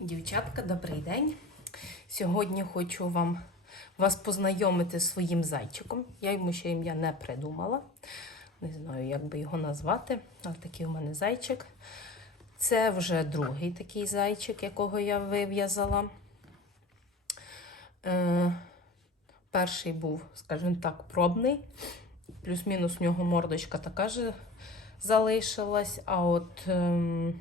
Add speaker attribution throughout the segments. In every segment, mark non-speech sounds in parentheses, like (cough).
Speaker 1: Дівчатка, добрий день. Сьогодні хочу вам вас познайомити з своїм зайчиком. Я йому ще ім'я не придумала. Не знаю, як би його назвати. Але такий у мене зайчик. Це вже другий такий зайчик, якого я вив'язала. Е, перший був, скажімо так, пробний. Плюс-мінус у нього мордочка така ж залишилась. А от ем,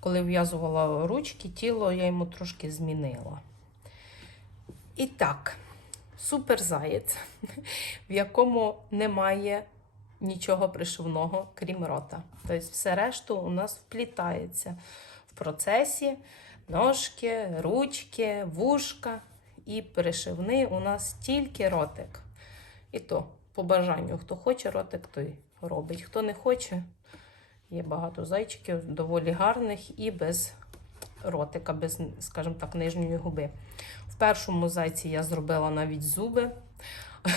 Speaker 1: коли в'язувала ручки, тіло я йому трошки змінила. І так, суперзаєць, в якому немає нічого пришивного, крім рота. Тобто все решту у нас вплітається в процесі ножки, ручки, вушка і пришивний у нас тільки ротик. І то по бажанню, хто хоче ротик, той робить. Хто не хоче, є багато зайчиків, доволі гарних і без ротика, без, скажімо так, нижньої губи. В першому зайці я зробила навіть зуби. (laughs)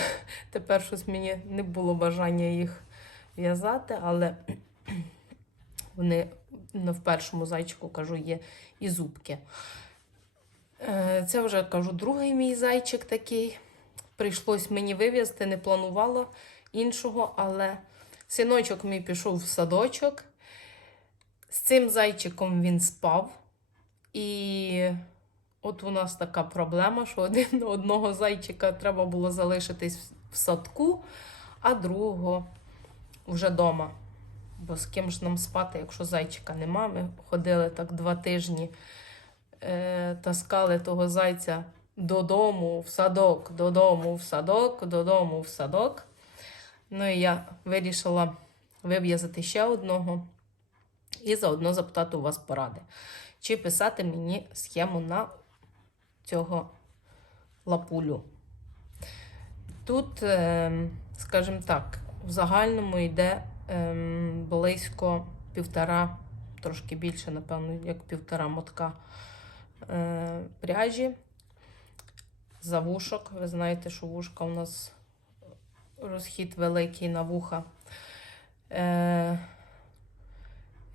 Speaker 1: Тепер щось мені не було бажання їх в'язати, але (clears throat) вони в першому зайчику кажу, є і зубки. Е, Це вже кажу, другий мій зайчик такий. Прийшлось мені вив'язати, не планувала іншого, але синочок мій пішов в садочок. З цим зайчиком він спав. І от у нас така проблема, що один (laughs) одного зайчика треба було залишитись в садку, а другого вже вдома. Бо з ким ж нам спати, якщо зайчика нема. Ми ходили так два тижні, е, таскали того зайця додому, в садок, додому, в садок, додому, в садок. Ну і я вирішила вив'язати ще одного і заодно запитати у вас поради. Чи писати мені схему на цього лапулю. Тут, е, скажімо так, в загальному йде е, близько півтора, трошки більше, напевно, як півтора мотка е, пряжі. За вушок. Ви знаєте, що вушка у нас розхід великий на вуха. Е,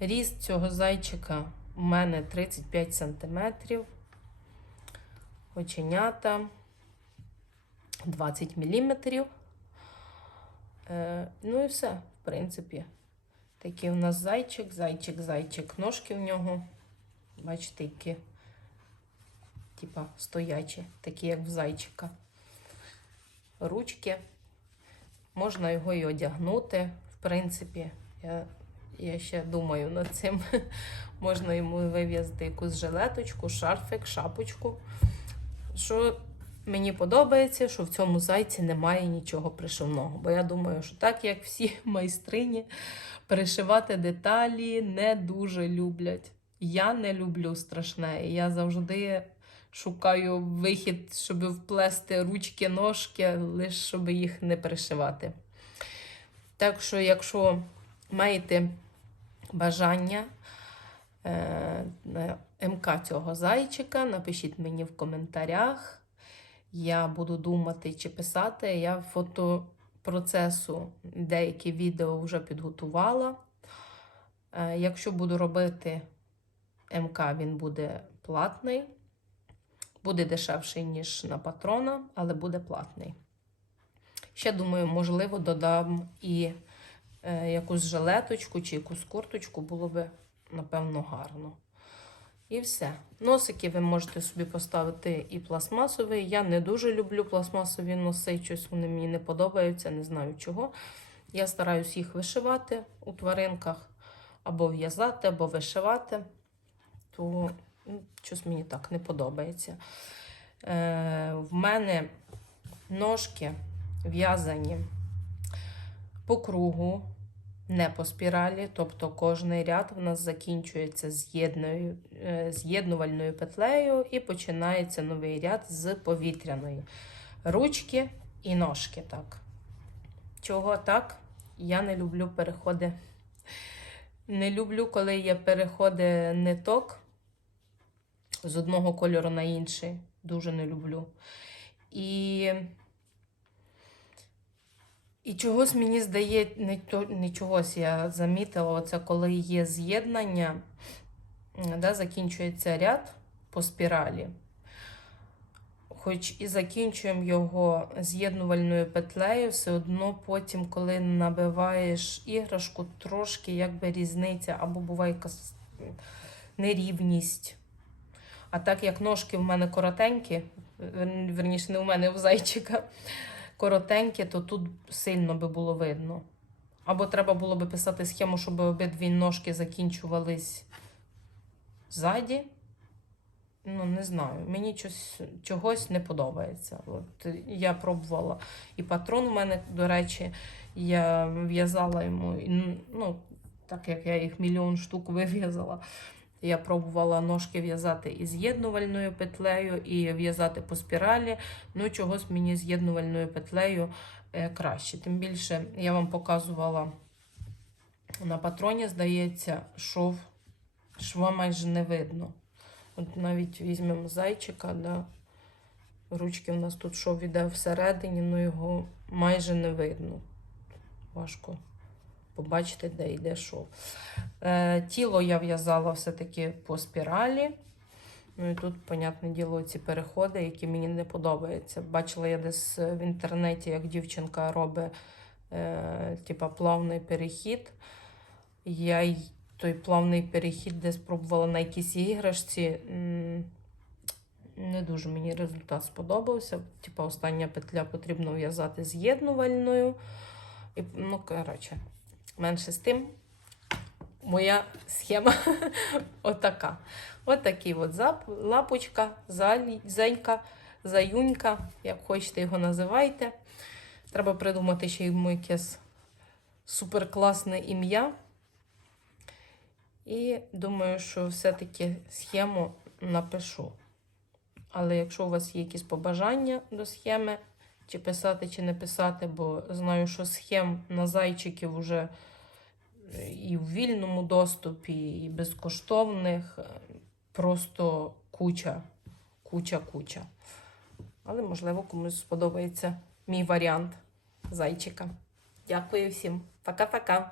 Speaker 1: ріст цього зайчика у мене 35 см. Оченята 20 мм. Е, ну і все, в принципі. Такий у нас зайчик, зайчик, зайчик. Ножки в нього. Бачите, які типа стоячі, такі, як в зайчика. Ручки. Можна його і одягнути, в принципі. Я, я ще думаю над цим. (laughs) Можна йому вив'язати якусь жилеточку, шарфик, шапочку. Що мені подобається, що в цьому зайці немає нічого пришивного. Бо я думаю, що так як всі (laughs) майстрині перешивати деталі не дуже люблять. Я не люблю страшне. і Я завжди шукаю вихід, щоб вплести ручки, ножки, лише щоб їх не перешивати. Так що, якщо маєте бажання е, МК цього зайчика, напишіть мені в коментарях. Я буду думати чи писати. Я фото процесу деякі відео вже підготувала. Е, Якщо буду робити МК, він буде платний. Буде дешевший, ніж на патрона, але буде платний. Ще думаю, можливо, додам і е, якусь жилеточку чи якусь курточку, було би, напевно, гарно. І все. Носики ви можете собі поставити і пластмасовий. Я не дуже люблю пластмасові носи, щось вони мені не подобаються, не знаю чого. Я стараюсь їх вишивати у тваринках, або в'язати, або вишивати. То щось мені так не подобається. Е, в мене ножки в'язані по кругу, не по спіралі, тобто кожний ряд в нас закінчується з'єдною- е, з'єднувальною петлею і починається новий ряд з повітряної. Ручки і ножки. так. Чого так? Я не люблю переходи. Не люблю, коли є переходи ниток з одного кольору на інший. Дуже не люблю. І, і чогось мені здає, не, то, не чогось я замітила, оце коли є з'єднання, де закінчується ряд по спіралі. Хоч і закінчуємо його з'єднувальною петлею, все одно потім, коли набиваєш іграшку, трошки якби різниця, або буває якась нерівність. А так як ножки в мене коротенькі, верніше, не у мене, а у зайчика, коротенькі, то тут сильно би було видно. Або треба було би писати схему, щоб обидві ножки закінчувались ззаді. Ну, не знаю. Мені чогось, чогось не подобається. От я пробувала. І патрон у мене, до речі, я в'язала йому, ну, так як я їх мільйон штук вив'язала. Я пробувала ножки в'язати із з'єднувальною петлею і в'язати по спіралі. Ну, чогось мені з'єднувальною петлею е, краще. Тим більше я вам показувала на патроні, здається, шов, шва майже не видно. От навіть візьмемо зайчика, да. ручки в нас тут шов іде всередині, ну його майже не видно. Важко побачити, де йде шов. Е, тіло я в'язала все-таки по спіралі. Ну і тут, понятне діло, ці переходи, які мені не подобаються. Бачила я десь в інтернеті, як дівчинка робить е, типа плавний перехід. Я той плавний перехід десь пробувала на якійсь іграшці. Не дуже мені результат сподобався. Типа остання петля потрібно в'язати з'єднувальною. І, ну, коротше, менше з тим. Моя схема (laughs) отака. Отакий от зап, лапочка, зенька, заюнька, як хочете його називайте. Треба придумати ще йому якесь суперкласне ім'я. І думаю, що все-таки схему напишу. Але якщо у вас є якісь побажання до схеми, чи писати, чи не писати, бо знаю, що схем на зайчиків вже е, і в вільному доступі, і безкоштовних. е, Просто куча, куча, куча. Але, можливо, комусь сподобається мій варіант зайчика. Дякую всім. Пока-пока.